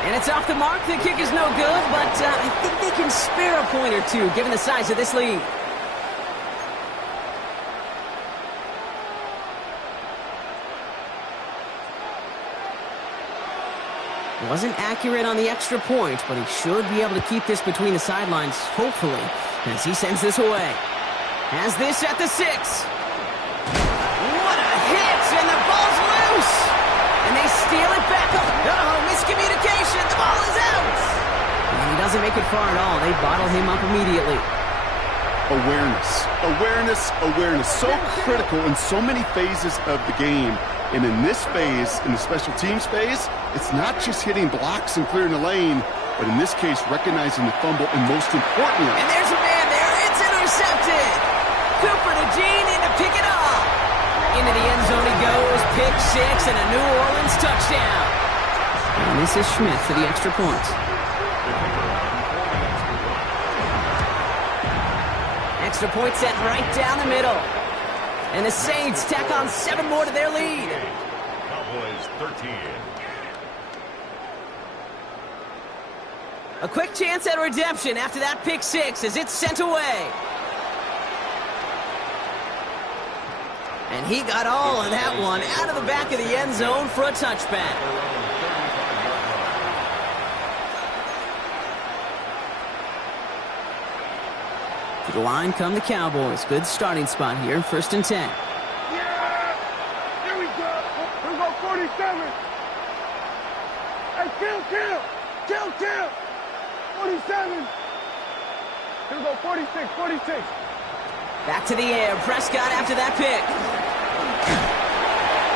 And it's off the mark. The kick is no good, but I think they can spare a point or two given the size of this lead. Wasn't accurate on the extra point, but he should be able to keep this between the sidelines, hopefully, as he sends this away. Has this at the 6. What a hit, and the ball's loose. And they steal it back up. Uh-oh, miscommunication. The ball is out. doesn't make it far at all. They bottle him up immediately. Awareness. So critical in so many phases of the game. And in this phase, in the special teams phase, it's not just hitting blocks and clearing the lane, but in this case, recognizing the fumble and most importantly. And there's a man there. It's intercepted. Cooper to Jean in to pick it up. Into the end zone he goes. Pick 6 and a New Orleans touchdown. And this is Schmidt for the extra point. Extra point set right down the middle. And the Saints tack on 7 more to their lead. Cowboys 13. A quick chance at redemption after that pick 6 as it's sent away. And he got all of that one out of the back of the end zone for a touchback. To the line come the Cowboys. Good starting spot here. 1st and 10. Yeah! Here we go. Here we go, 47. Hey, kill. 47. Here we go, 46. Back to the air. Prescott after that pick.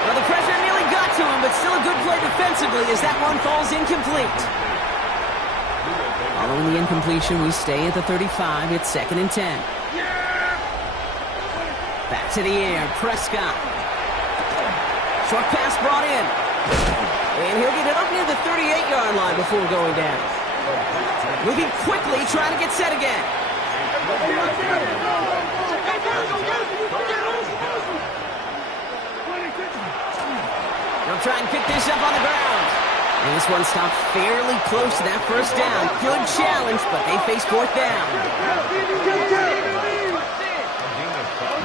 Well, the pressure nearly got to him, but still a good play defensively as that one falls incomplete. Following the incompletion, we stay at the 35. It's 2nd and 10. Back to the air. Prescott. Short pass brought in. And he'll get it up near the 38-yard line before going down. Moving quickly, trying to get set again. They'll try and pick this up on the ground. And this one stopped fairly close to that first down. Good challenge, but they face 4th down.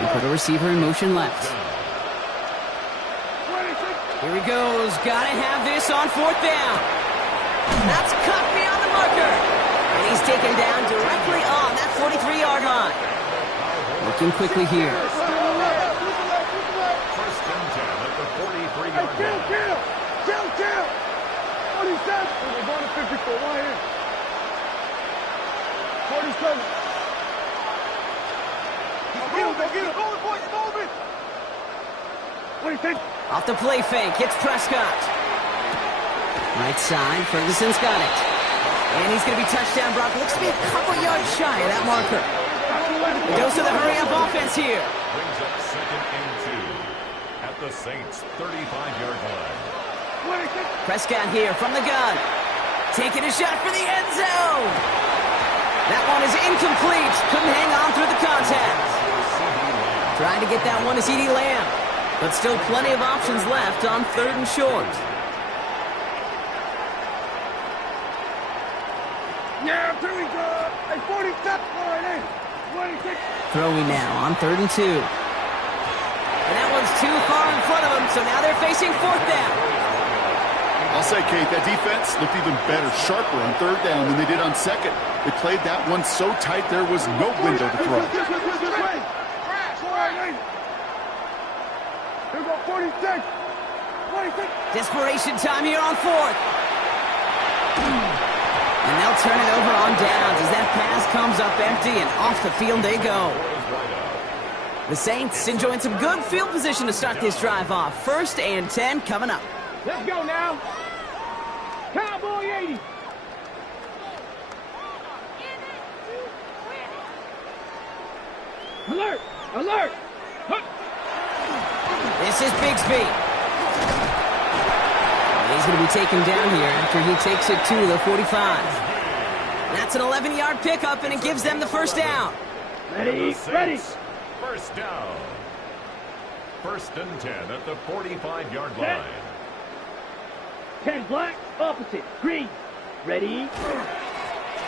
They put a receiver in motion left. Here he goes. Gotta have this on 4th down. That's cut beyond the marker. And he's taken down directly on that 43-yard line. Looking quickly here. First and 10 at the 43-yard line. Kill. 47. We're going to 54. One here. 47. Go get him. Go it. 26. Off the play fake. Hits Prescott. Right side. Ferguson's got it. And he's going to be touchdown. Brock looks to be a couple yards shy of that marker. He goes to the hurry-up offense here. Brings up 2nd and 2 at the Saints' 35-yard line. Prescott here from the gun. Taking a shot for the end zone. That one is incomplete. Couldn't hang on through the contact. Trying to get that one to CeeDee Lamb. But still plenty of options left on 3rd and short. Yeah, here we go. Hey, 47. 26. Throwing now on 3rd and 2. And that one's too far in front of them, so now they're facing 4th down. I'll say, Kate, that defense looked even better, sharper on 3rd down than they did on 2nd. They played that one so tight there was no window to throw. Here we go, 46. Desperation time here on 4th. And they'll turn it over on downs as that pass comes up empty and off the field they go. The Saints enjoying some good field position to start this drive off. 1st and 10 coming up. Let's go now. Cowboy 80. Alert. This is Bigsby. He's going to be taken down here after he takes it to the 45. That's an 11-yard pickup, and it gives them the 1st down. Ready. First down. 1st and 10 at the 45-yard line. 10 black, opposite, green. Ready?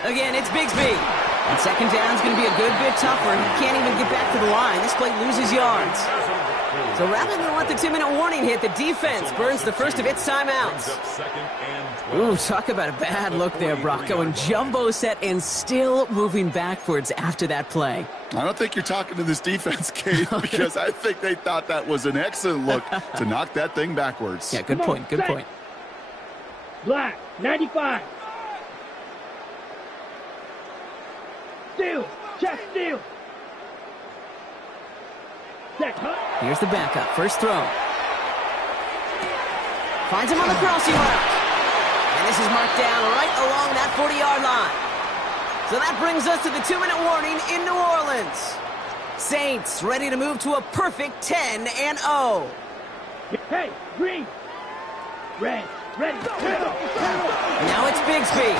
Again, it's Bigsby. And 2nd down's going to be a good bit tougher. He can't even get back to the line. This play loses yards. So rather than let the 2-minute warning hit, the defense burns the first of its timeouts. Ooh, talk about a bad look there, Brock. Going jumbo set and still moving backwards after that play. I don't think you're talking to this defense, Kate, because I think they thought that was an excellent look to knock that thing backwards. Yeah, good point. Black, 95. steal. Check steal. Check, huh? Here's the backup. First throw. Finds him on the crossing route. And this is marked down right along that 40-yard line. So that brings us to the 2-minute warning in New Orleans. Saints ready to move to a perfect 10-0. Hey, green. Red. Red. Now it's Bigsby.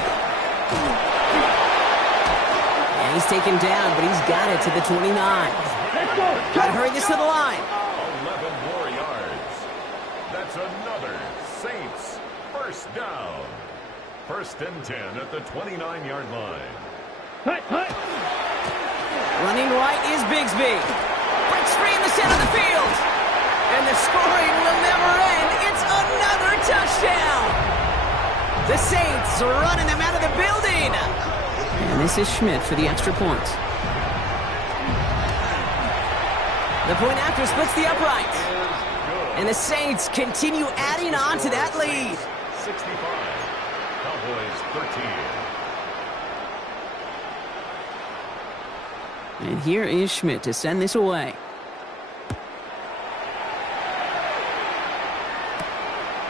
And he's taken down, but he's got it to the 29. Let's go. Got to hurry this to the line. 11 more yards. That's another Saints first down. First and 10 at the 29-yard line. Hut, hut. Running right is Bigsby. Breaks free in the center of the field. And the scoring will never end. It's another touchdown. The Saints are running them out of the building. And this is Schmidt for the extra point. The point after splits the uprights. And the Saints continue adding on to that lead. 65. Cowboys 13. And here is Schmidt to send this away.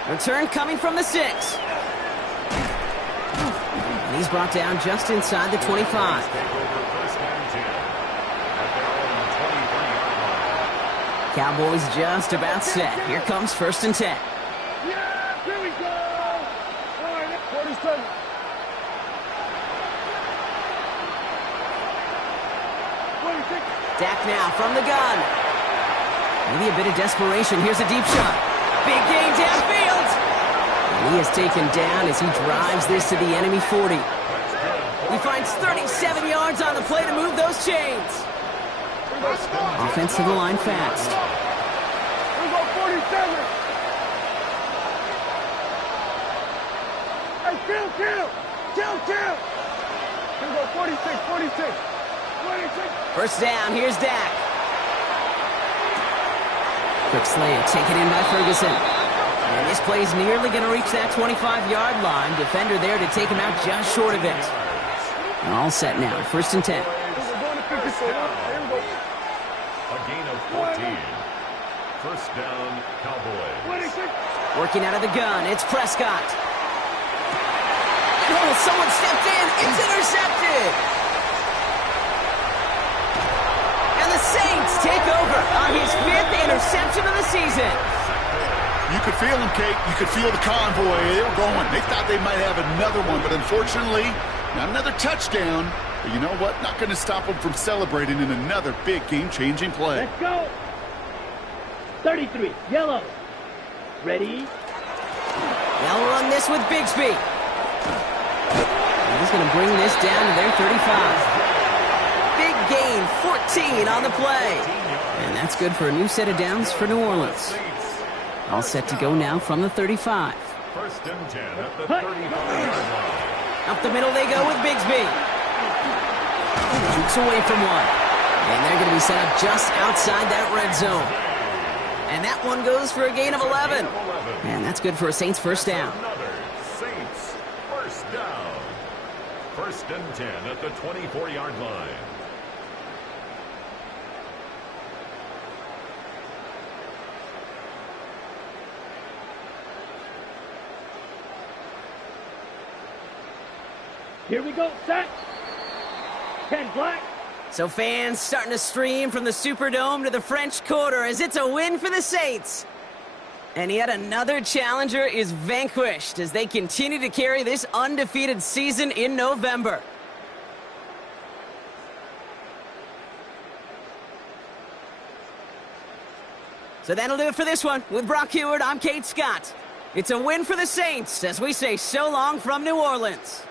Return coming from the 6. And he's brought down just inside the 25. Take over first and 10 at their own 23-yard line. Cowboys just about set. Here comes first and 10. Yeah, here we go. All right, 47. Dak now from the gun. Maybe a bit of desperation. Here's a deep shot. Big gain downfield. And he is taken down as he drives this to the enemy 40. He finds 37 yards on the play to move those chains. Offense to the line fast. Here we go, 47. Hey, kill. Here we go, 46. 26. First down, here's Dak. Quick slant taken in by Ferguson. And this play's nearly going to reach that 25-yard line. Defender there to take him out just short of it. All set now, first and 10. A gain of 14. First down, Cowboys. Working out of the gun, it's Prescott. Oh, someone stepped in. It's intercepted. Saints take over on his 5th interception of the season. You could feel them, Kate. You could feel the convoy. They were going. They thought they might have another one, but unfortunately, not another touchdown. But you know what? Not going to stop them from celebrating in another big game-changing play. Let's go. 33, yellow. Ready? They'll run this with Bigsby. He's going to bring this down to their 35. Big gain, 14 on the play. And that's good for a new set of downs for New Orleans. All set to go now from the 35. First and 10 at the 35-yard line. Up the middle they go with Bigsby. Jukes away from one. And they're going to be set up just outside that red zone. And that one goes for a gain of 11. And that's good for a Saints first down. Another Saints first down. First and 10 at the 24-yard line. Here we go, set. 10 black. So fans starting to stream from the Superdome to the French Quarter as it's a win for the Saints. And yet another challenger is vanquished as they continue to carry this undefeated season in November. So that'll do it for this one. With Brock Huard, I'm Kate Scott. It's a win for the Saints as we say so long from New Orleans.